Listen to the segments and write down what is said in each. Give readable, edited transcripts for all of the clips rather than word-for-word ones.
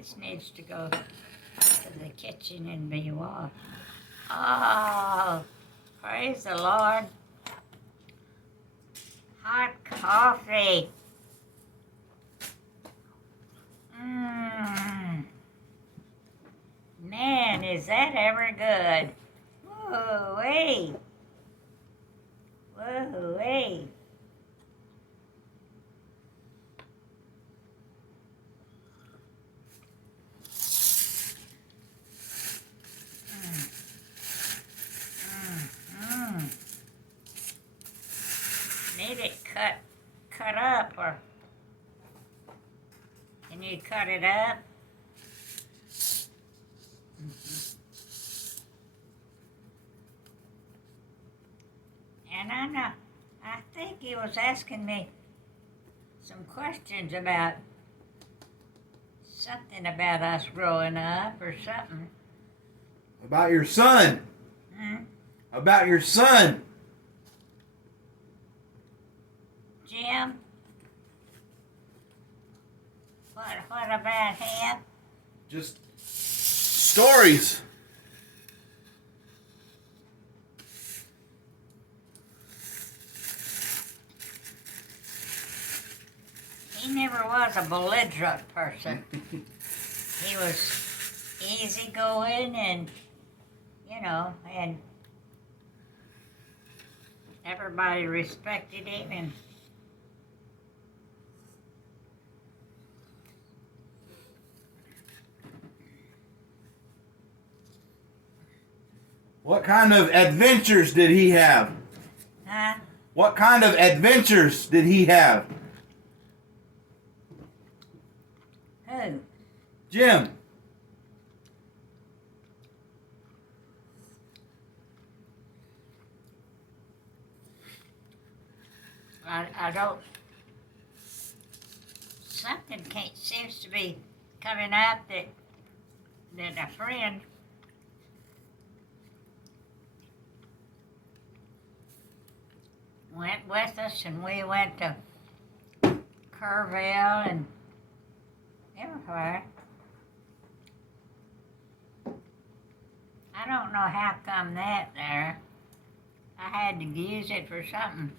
This needs to go to the kitchen and be washed. Oh, praise the Lord. Hot coffee. Man, is that ever good. Whoa-wee. Whoa-wee. Need it cut up, or can you cut it up? And I think he was asking me some questions about something about us growing up or something. About your son. About your son. Jim? What about him? Just stories. He never was a belligerent person. He was easygoing and, and everybody respected him. And what kind of adventures did he have? Huh? What kind of adventures did he have? Who? Jim. I don't. Something seems to be coming up that a friend went with us, and we went to Kerrville and everywhere. I don't know how come that there. I had to use it for something.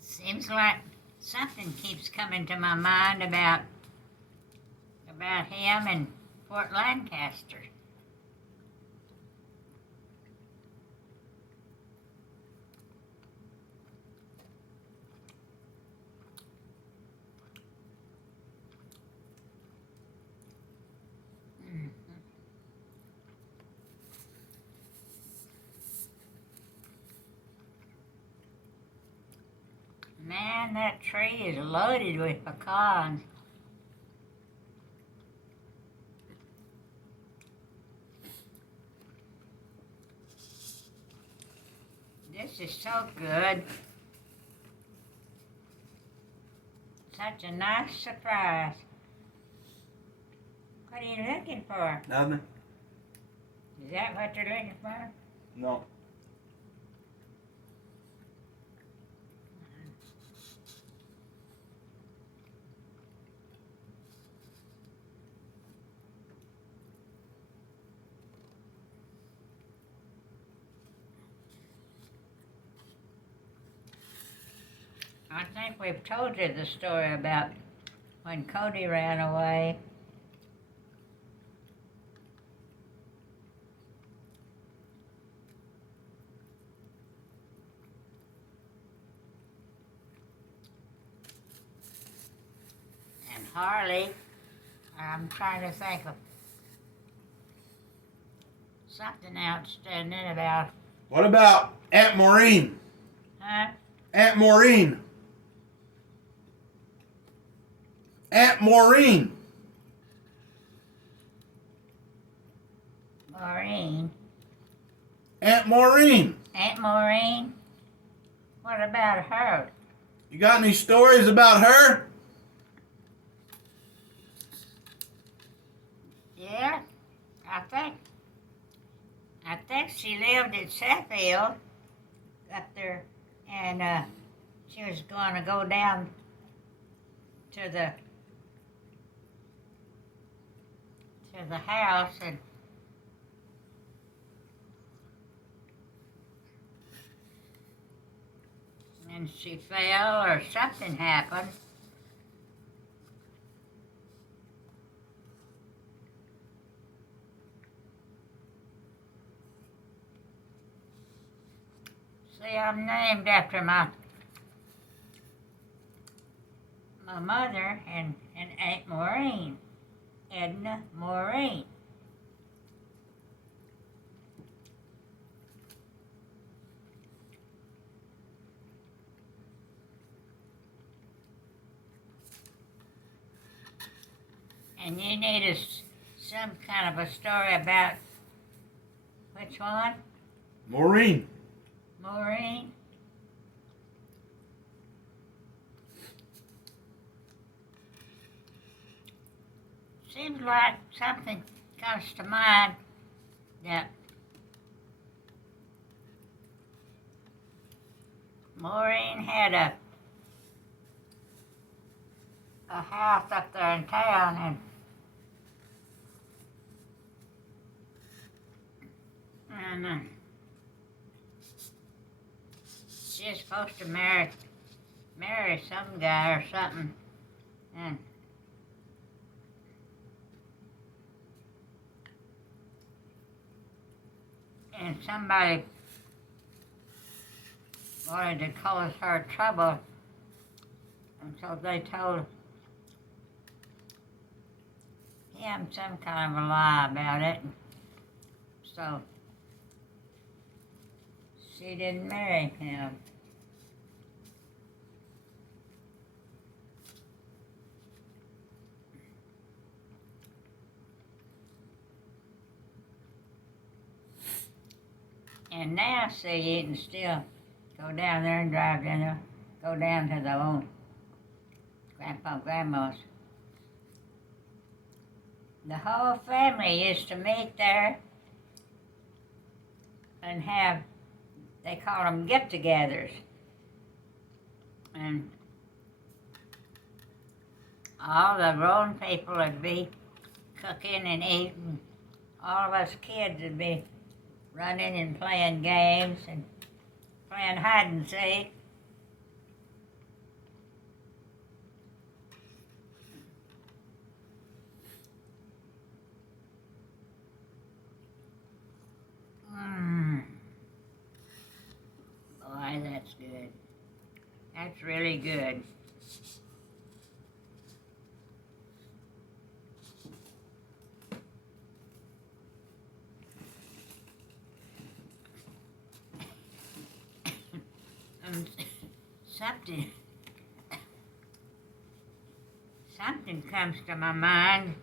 Seems like something keeps coming to my mind about him and Fort Lancaster. Man, that tree is loaded with pecans. This is so good. Such a nice surprise. What are you looking for? Nothing. Is that what you're looking for? No. I think we've told you the story about when Cody ran away. And Harley, I'm trying to think of something outstanding about. What about Aunt Morine? Huh? Aunt Morine. Aunt Morine. Morine. Aunt Morine. Aunt Morine? What about her? You got any stories about her? Yeah, I think she lived at Sheffield up there, and she was going to go down to the house, and she fell or something happened. See, I'm named after my mother and Aunt Morine, Edna Morine. And you need some kind of a story about which one? Morine. Morine? Seems like something comes to mind that Morine had a house up there in town, and she's supposed to marry some guy or something, and somebody wanted to cause her trouble, and so they told him some kind of a lie about it. So she didn't marry him. And now, see, you can still go down there and drive down there, go down to the old grandpa, grandma's. The whole family used to meet there and have, they call them get-togethers. And all the grown people would be cooking and eating. All of us kids would be running and playing games and playing hide and seek. Boy, that's good. That's really good. Something comes to my mind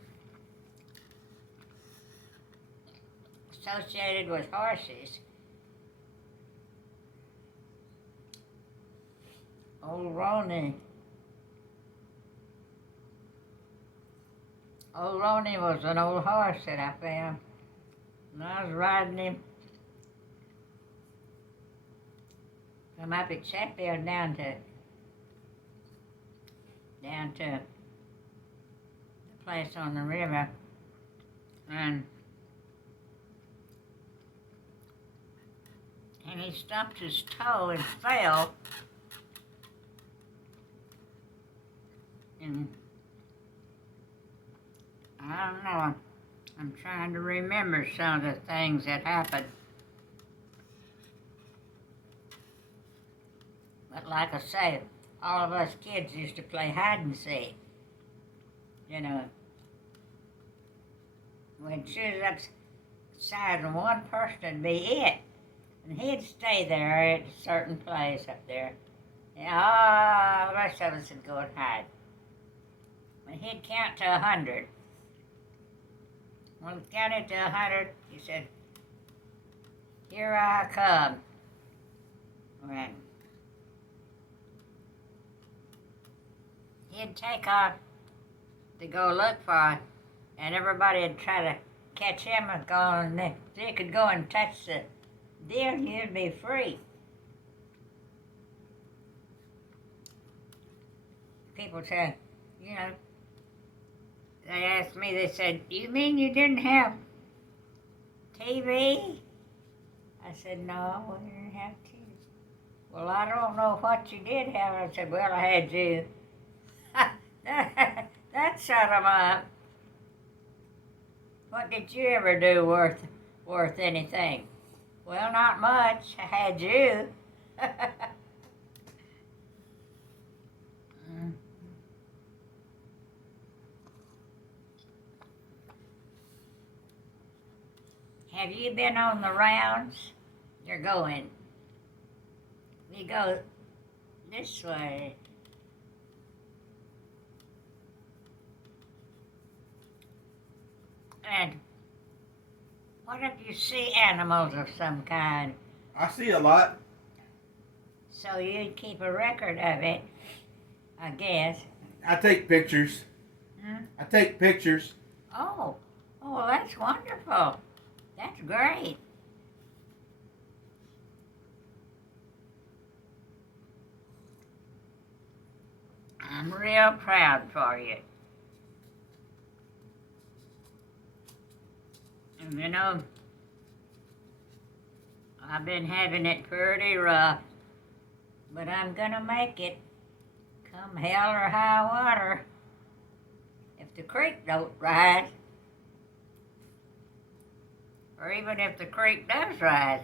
associated with horses. Old Ronnie. Old Ronnie was an old horse that I found. And I was riding him from up at Sheffield down to the place on the river, and he stumped his toe and fell, and I don't know, I'm trying to remember some of the things that happened. But like I say, all of us kids used to play hide and seek. You know, we'd choose up side and one person would be it. And he'd stay there at a certain place up there. And all the rest of us would go and hide. When he'd count to 100, when he counted to 100, he said, "Here I come." Right. He'd take off to go look for it, and everybody would try to catch him and go, and if you could go and touch the deer, you'd be free. People say, you know, they asked me, they said, you mean you didn't have TV? I said, no, we didn't have TV. Well, I don't know what you did have. I said, well, I had you. That shut him up. What did you ever do worth anything? Well, not much. I had you. Have you been on the rounds? You're going. We go this way. And what if you see animals of some kind? I see a lot. So you'd keep a record of it, I guess. I take pictures. Hmm? I take pictures. Oh, that's wonderful. That's great. I'm real proud for you. And you know, I've been having it pretty rough, but I'm gonna make it, come hell or high water. If the creek don't rise, or even if the creek does rise.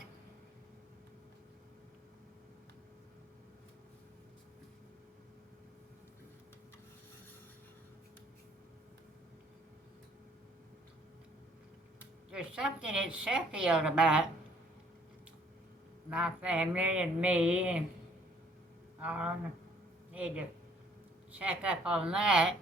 There's something in Sheffield about my family and me, and I need to check up on that.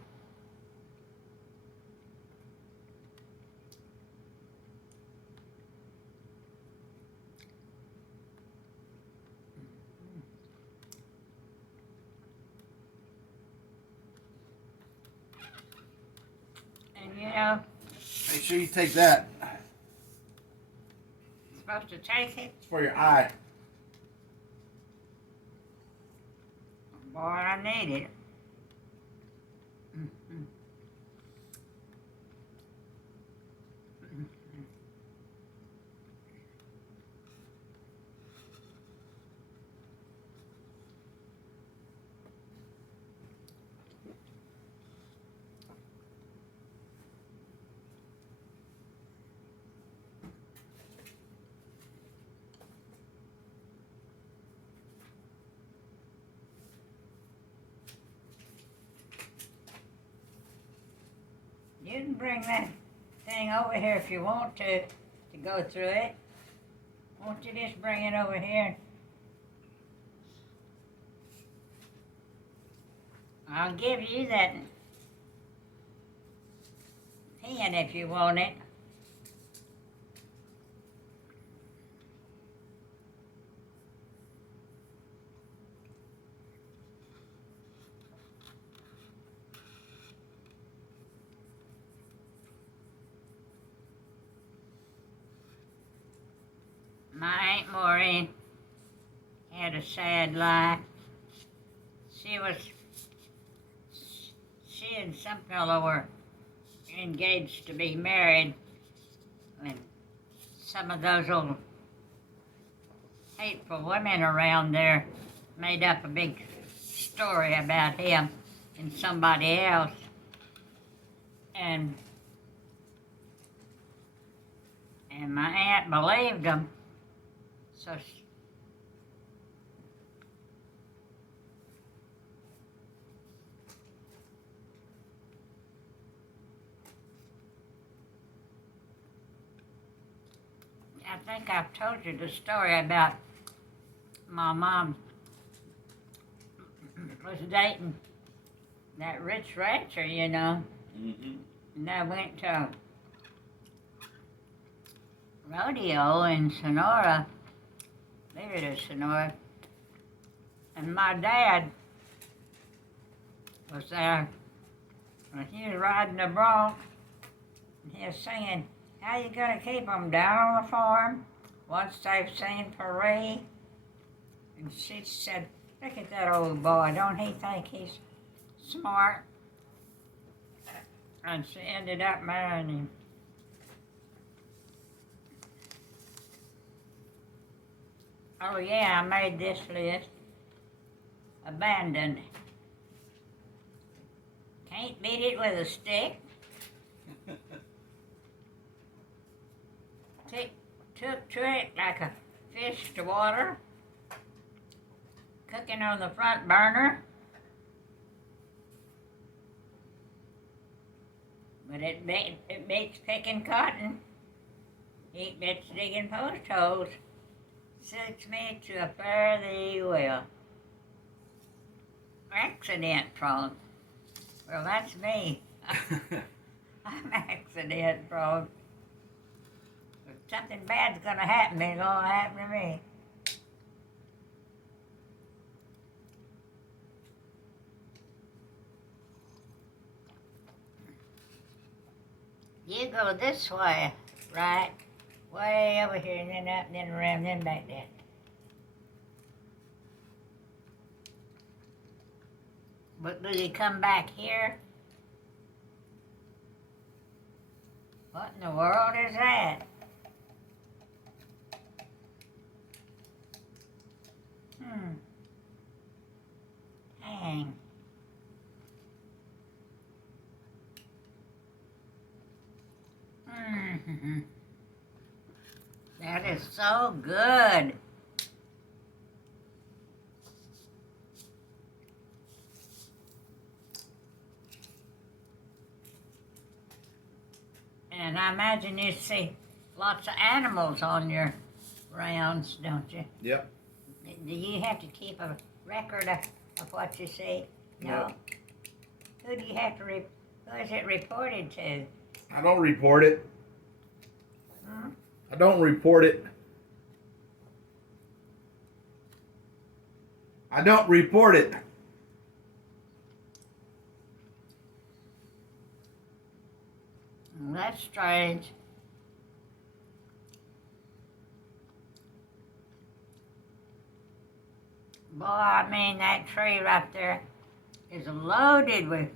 And you know, Make sure you take that. supposed to take it. It's for your eye. Boy, I need it. You can bring that thing over here if you want to go through it. Won't you just bring it over here? I'll give you that pen if you want it. My Aunt Morine had a sad life. She and some fellow were engaged to be married, and some of those old hateful women around there made up a big story about him and somebody else. And my aunt believed them. So I think I've told you the story about my mom was dating that rich rancher, you know. Mm-hmm. And I went to a rodeo in Sonora, maybe it is Sonora, and my dad was there, and he was riding the bronc, and he was singing, How you gonna keep them down on the farm once they've seen Paris? And she said, look at that old boy, don't he think he's smart? And she ended up marrying him. Oh yeah, I made this list. Abandoned. Can't beat it with a stick. Took to it like a fish to water. Cooking on the front burner. But it beats picking cotton. It beats digging post holes. Suits me to a fare thee well. Accident prone. Well, that's me. I'm accident prone. If something bad's gonna happen, it's gonna happen to me. You go this way, right? Way over here, and then up, and then around, then back there. But will you come back here? What in the world is that? Hang. That is so good. And I imagine you see lots of animals on your rounds, don't you? Yep. Do you have to keep a record of what you see? No. Yep. Who do you have to who is it reported to? I don't report it. Hmm? I don't report it. I don't report it. That's strange. Boy, I mean, that tree right there is loaded with